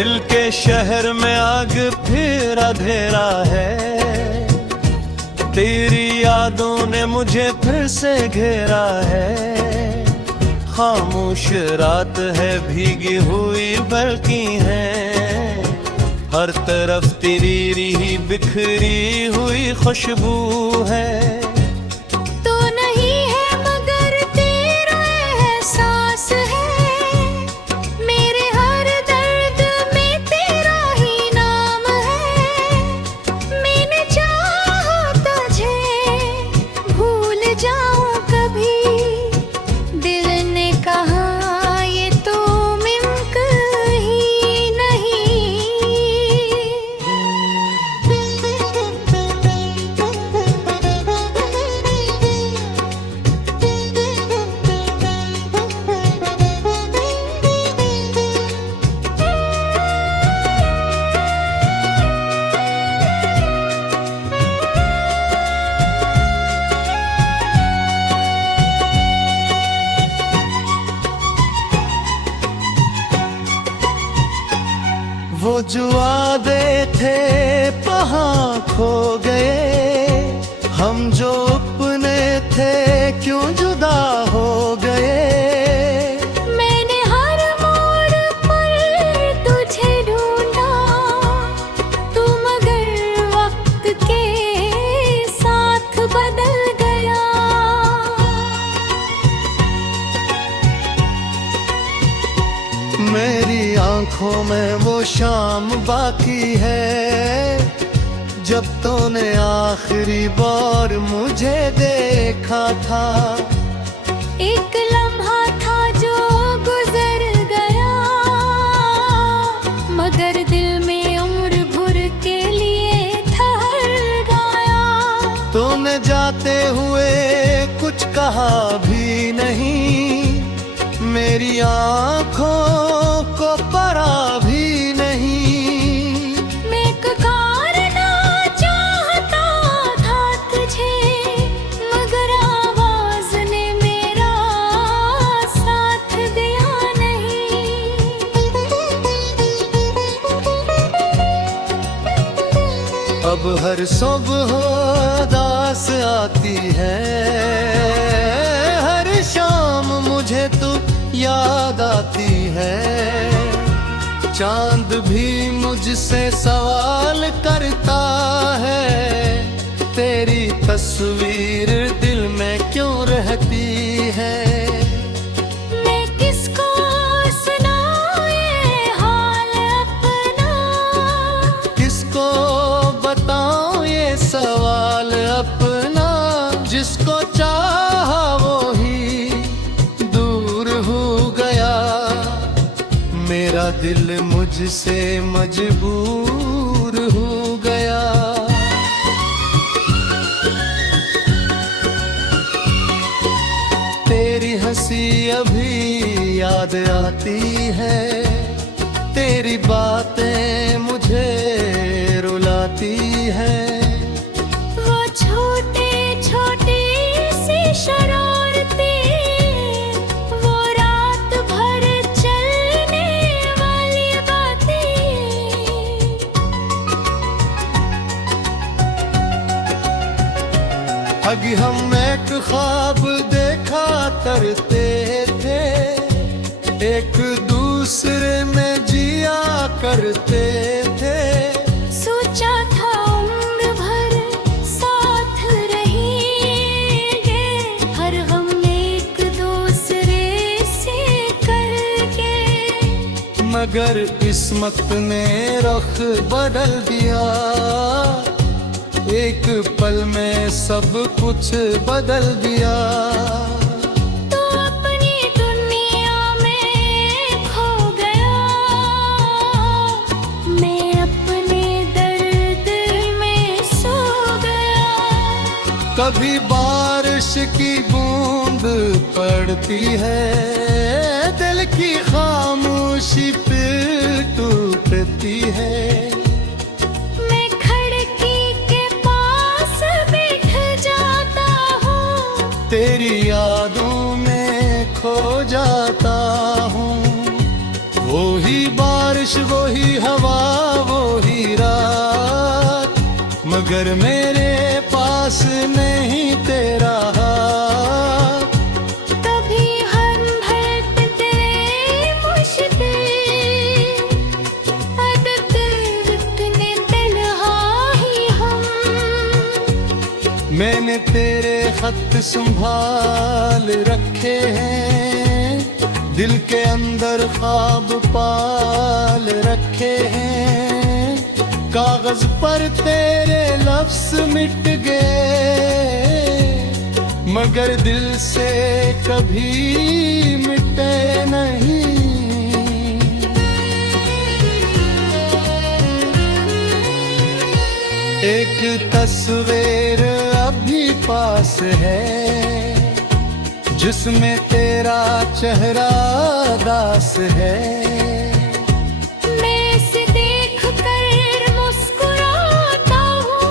दिल के शहर में आग फिर अंधेरा है, तेरी यादों ने मुझे फिर से घेरा है। खामोश रात है, भीगी हुई बल्कि है, हर तरफ तेरी ही बिखरी हुई खुशबू है। तो नहीं है मगर तेरा एहसास है, मेरे हर दर्द में तेरा ही नाम है। मैंने चाहा तुझे भूल जाऊं कभी, दिल ने कहा ये तो मुमकिन ही नहीं। वो जो वादे थे कहाँ खो गए, हम जो अपने थे क्यों जुदा हो गए। मैंने हर मोड़ पर तुझे ढूंढा, तू मगर वक्त के साथ बदल गया। मेरी आंखों में वो शाम बाकी है, जब तूने आखिरी बार मुझे देखा था। एक लम्हा था जो गुजर गया, मगर दिल में उम्र भर के लिए ठहर गया। तूने जाते हुए कुछ कहा भी नहीं, मेरी आंखों को परा भी नहीं। मैं पुकारना चाहता था तुझे, मगर आवाज ने मेरा साथ दिया नहीं। अब हर सुबह उदास आती है, हर शाम मुझे तू याद आती है। चांद भी मुझसे सवाल करता है, तेरी तस्वीर दिल में क्यों रहती है। मैं किसको सुनाऊं ये हाल अपना, किसको बताऊं ये सवाल अपना, जिसको चाहा वो ही दूर हो गया। मेरा दिल मुझसे मजबूर हो गया। तेरी हंसी अभी याद आती है, तेरी बातें मुझे रुलाती है। वो छोटे छोटे सी शरारतें, वो रात भर चलने वाली बातें। अभी हम एक ख्वाब देखा करते थे, एक दूसरे में जिया करते थे। सोचा था उम्र भर साथ रहेंगे, हर गम एक दूसरे से करके। मगर किस्मत ने रुख बदल दिया, एक पल में सब कुछ बदल दिया। तो अपनी दुनिया में खो गया, मैं अपने दर्द में सो गया। कभी बारिश की बूंद पड़ती है, दिल की खामोशी फिर टूटती है। तेरी यादों में खो जाता हूँ, वो ही बारिश वो ही मगर मेरे पास नहीं तेरा हाथ। कभी हम भटकते मुश्किल आदत इतने तन्हा ही हम। मैंने तेरे खत संभाल रखे हैं, दिल के अंदर ख्वाब पाल रखे हैं। कागज पर तेरे लफ्ज मिट गए, मगर दिल से कभी मिटे नहीं। एक तस्वीर अभी पास है, जिसमें तेरा चेहरा दास है। मैं इसे देख कर मुस्कुराता हूँ,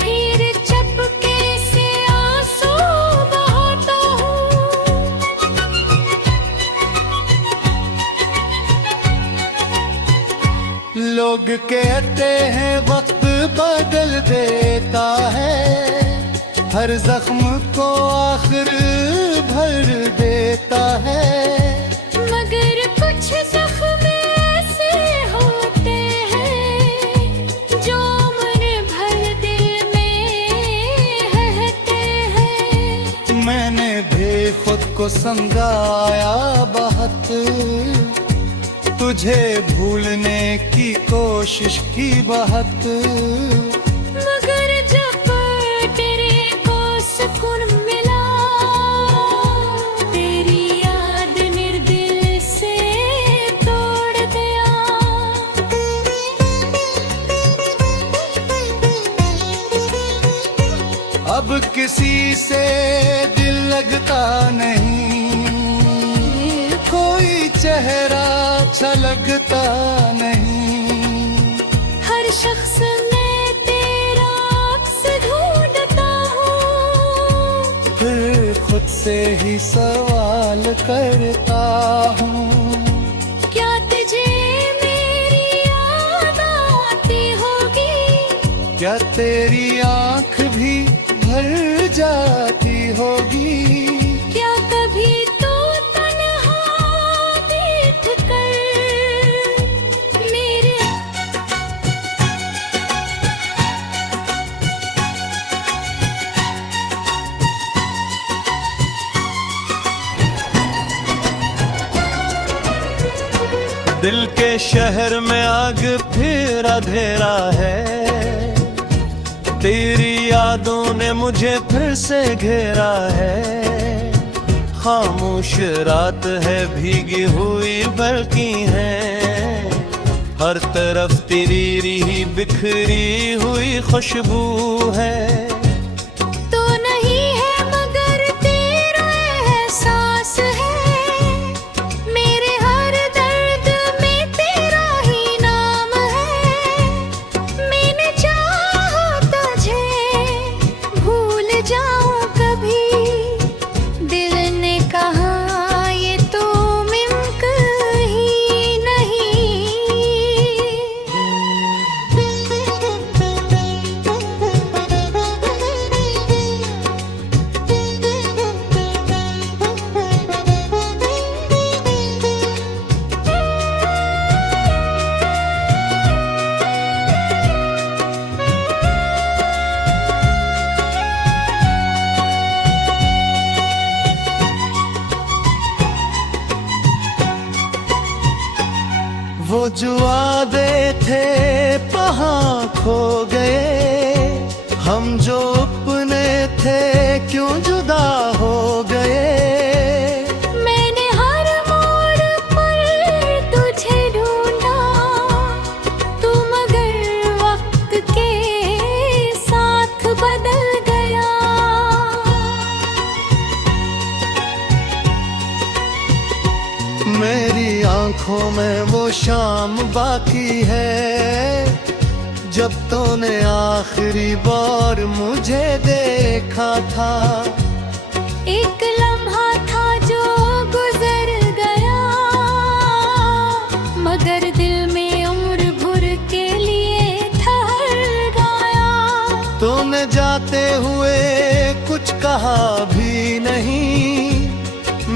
फिर चपके से आंसू बहाता हूँ। लोग कहते हैं वक्त बदल देता है, हर जख्म को आखिर भर देता है। मगर कुछ जख्म ऐसे होते हैं, जो उम्र भर दिल में रहते हैं। मैंने भी खुद को समझाया बहुत, तुझे भूलने की कोशिश की बहुत। मगर जब तेरे को सुकून मिला, तेरी याद निर्दिल से तोड़ दिया। अब किसी से दिल लगता नहीं, कोई चेहरा अच्छा लगता नहीं। हर शख्स में तेरा अक्स ढूंढता हूँ, फिर खुद से ही सवाल करता हूँ। क्या तुझे मेरी याद आती होगी? क्या तेरी आँख भी भर जाती होगी? क्या कभी तू तन्हा बैठ कर मेरे दिल के शहर में आग फिर अंधेरा है, तेरी यादों ने मुझे फिर से घेरा है। खामोश रात है भीगी हुई बल्कि है, हर तरफ तेरी ही बिखरी हुई खुशबू है। तो नहीं है मगर तेरा एहसास है, मेरे हर दर्द में तेरा ही नाम है। मैंने चाहा तुझे भूल जाऊं कभी, दिल ने कहा ये तो मुमकिन ही नहीं। वो जो वादे थे कहाँ खो गए, हम जो अपने थे क्यों जुदा हो गए। मैंने हर मोड़ पर तुझे ढूंढा, तू मगर वक्त के साथ बदल गया। मेरी आंखों में वो शाम बाकी है, जब तूने आखिरी बार मुझे देखा था। एक लम्हा था जो गुजर गया, मगर दिल में उम्र भर के लिए ठहर गया। कहा भी नहीं,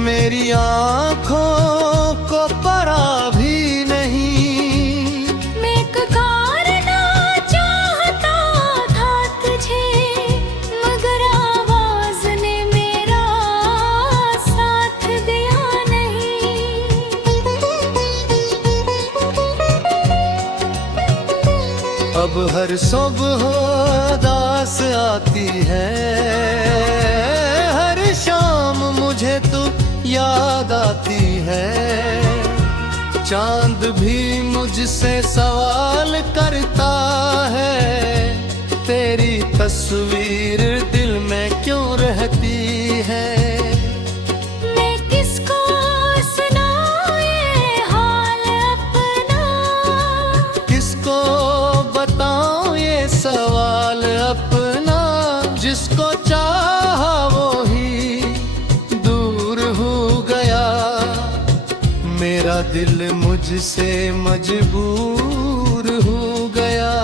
मेरी आंखों को परा भी नहीं। मैं पुकारना चाहता था तुझे, मगर आवाज ने मेरा साथ दिया नहीं। अब हर सुबह उदास आती है, हर शाम मुझे तू याद आती है। चांद भी मुझसे सवाल करता है, तेरी तस्वीर दिल में क्यों रहती है। मैं किसको सुनाऊं ये हाल अपना, किसको बताऊं ये सवाल अपना। जिसको चाहा वो ही दूर हो गया, मेरा दिल मुझसे मजबूर हो गया।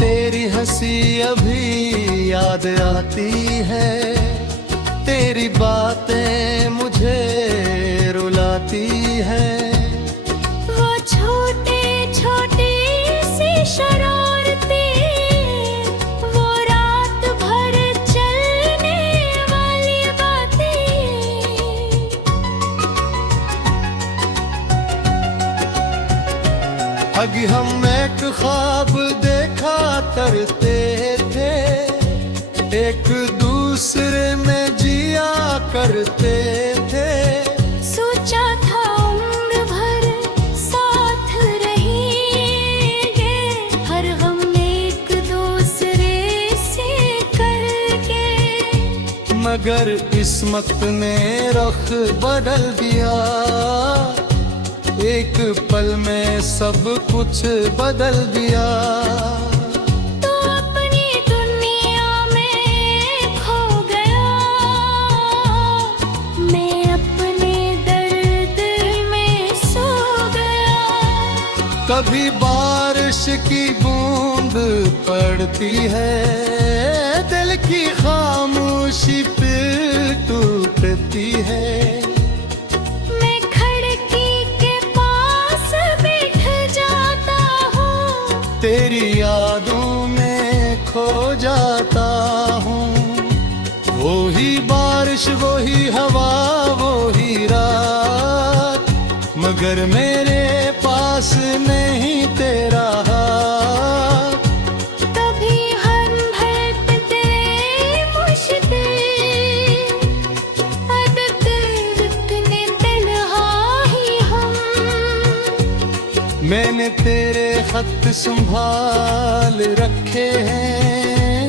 तेरी हंसी अभी याद आती है, तेरी बातें मुझे रुलाती है। वो छोटे छोटे सी शरारतें, वो रात भर चलने वाली बातें। अभी हम एक ख्वाब देखा करते थे, एक दूसरे में जिया करते थे। सोचा था उम्र भर साथ रहेंगे, हर गम एक दूसरे से करके। मगर किस्मत ने रुख बदल दिया, एक पल में सब कुछ बदल दिया। तो अपनी दुनिया में खो गया, मैं अपने दर्द में सो गया। कभी बारिश की बूंद पड़ती है, दिल की खामोशी फिर टूटती है। मैं खिड़की के पास बैठ जाता हूँ, तेरी यादों में खो जाता हूँ। वो ही बारिश, वो ही हवा, वो ही रात, मगर मेरे पास नहीं तेरा हाथ। कभी हम भटकते मुश्किल, आदत रुकने तन्हा ही हम। मैंने तेरे खत संभाल रखे हैं,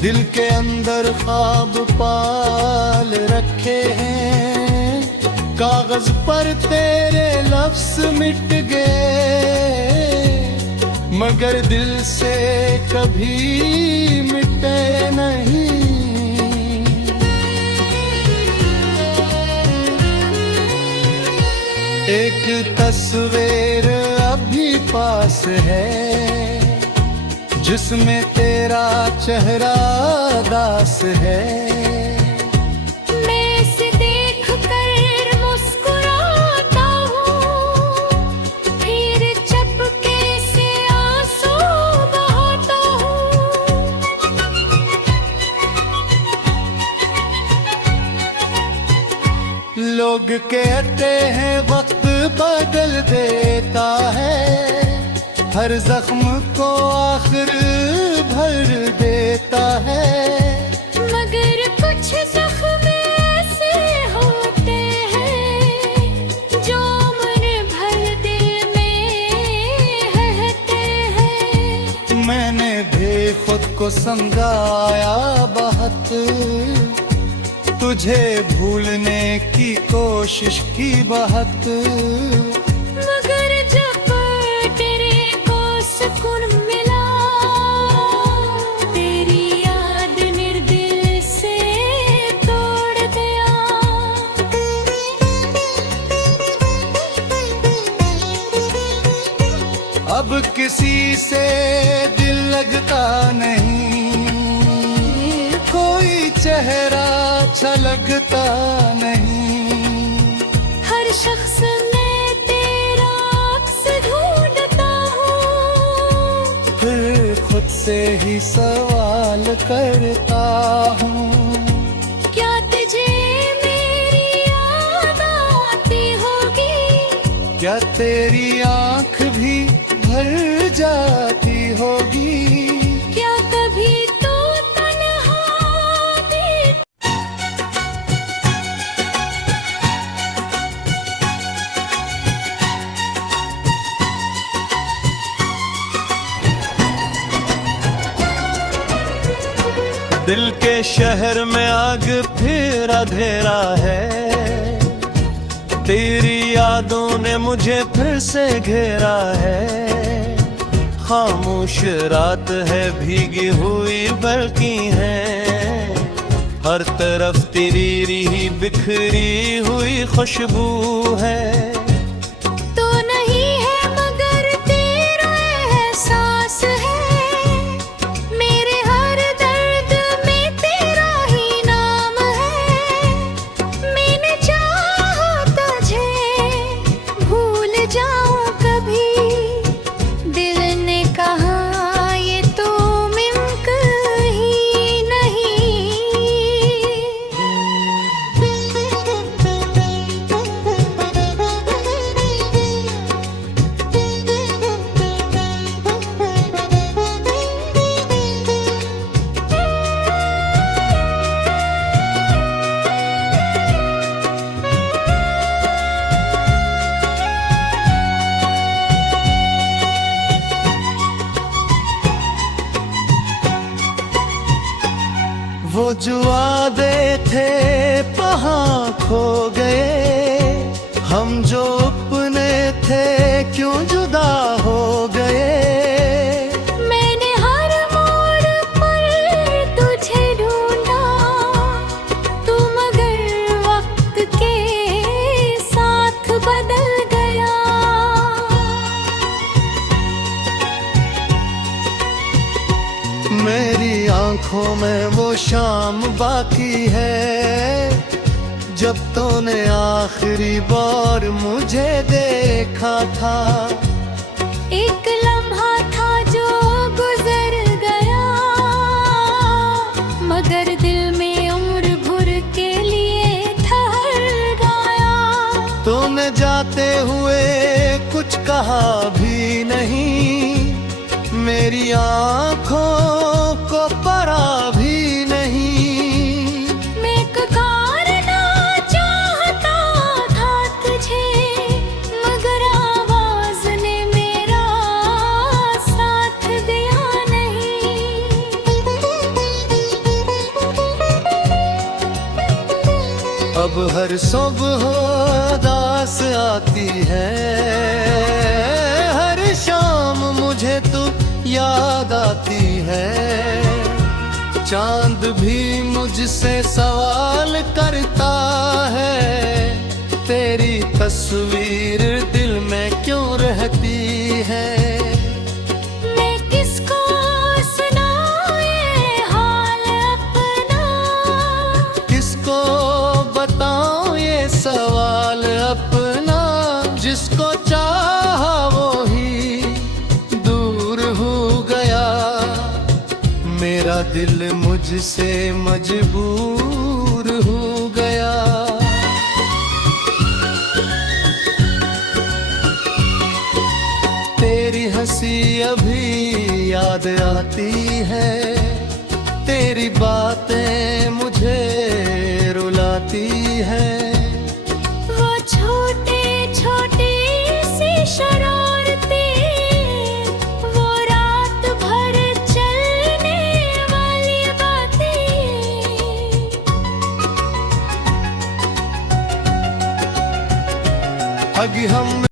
दिल के अंदर ख्वाब पाल रखे हैं। कागज पर तेरे लफ्ज मिट गए, मगर दिल से कभी मिटे नहीं। एक तस्वीर अभी पास है, जिसमें तेरा चेहरा दास है। मैं इसे देख कर मुस्कुराता हूँ, फिर चपके से आंसू बहाता हूँ। लोग कहते हैं वक्त बदल देता है, हर जख्म को आखिर भर देता है। मगर कुछ जख्म ऐसे होते हैं, जो उम्र भर दिल में रहते हैं। मैंने भी खुद को समझाया बहुत, तुझे भूलने की कोशिश की बहुत। मगर जब तेरे को सुकून मिला, तेरी याद निर्दिल से तोड़ दिया। अब किसी से दिल लगता नहीं, कोई चेहरा अच्छा लगता नहीं। हर शख्स में तेरा अक्स ढूंढता हूँ, फिर खुद से ही सवाल करता हूँ, क्या तुझे मेरी याद आती होगी? क्या तेरी आँख भी भर जाती होगी? क्या कभी तू तन्हा भी? दिल के शहर में आग फिर अंधेरा है, तेरी यादों ने मुझे फिर से घेरा है। खामोश रात है, भीगी हुई बल्कि है, हर तरफ तेरी ही बिखरी हुई खुशबू है। तो नहीं है मगर तेरा एहसास है, मेरे हर दर्द में तेरा ही नाम है। मैंने चाहा तुझे भूल जाऊं कभी, दिल ने कहा ये तो मुमकिन ही नहीं। वो जो वादे थे कहाँ खो गए, हम जो अपने थे क्यों जुदा हो गए। मैंने हर मोड़ पर तुझे ढूंढा, तू मगर वक्त के साथ बदल गया। मेरी आंखों में वो शाम बाकी है, जब तूने आखिरी बार मुझे देखा था। एक लम्हा था जो गुजर गया, मगर दिल में उम्र भर के लिए ठहर गया। तूने जाते हुए कुछ कहा भी नहीं, मेरी आंखों को परा भी नहीं। मैं पुकारना चाहता था तुझे, मगर आवाज ने मेरा साथ दिया नहीं। अब हर सुबह उदास आती है, हर शाम मुझे तू याद आती है। चांद भी मुझसे सवाल करता है, तेरी तस्वीर दिल में क्यों रहती है। मैं किसको सुनाऊं ये हाल अपना, किसको बताऊं ये सवाल अपना, जिसको चाहा वो ही दूर हो गया। मेरा दिल मुझसे मजबूर हो गया। तेरी हंसी अभी याद आती है, तेरी बातें मुझे रुलाती है। वो छोटे छोटे सी शरारतें, वो रात भर चलने वाली बातें। अग हम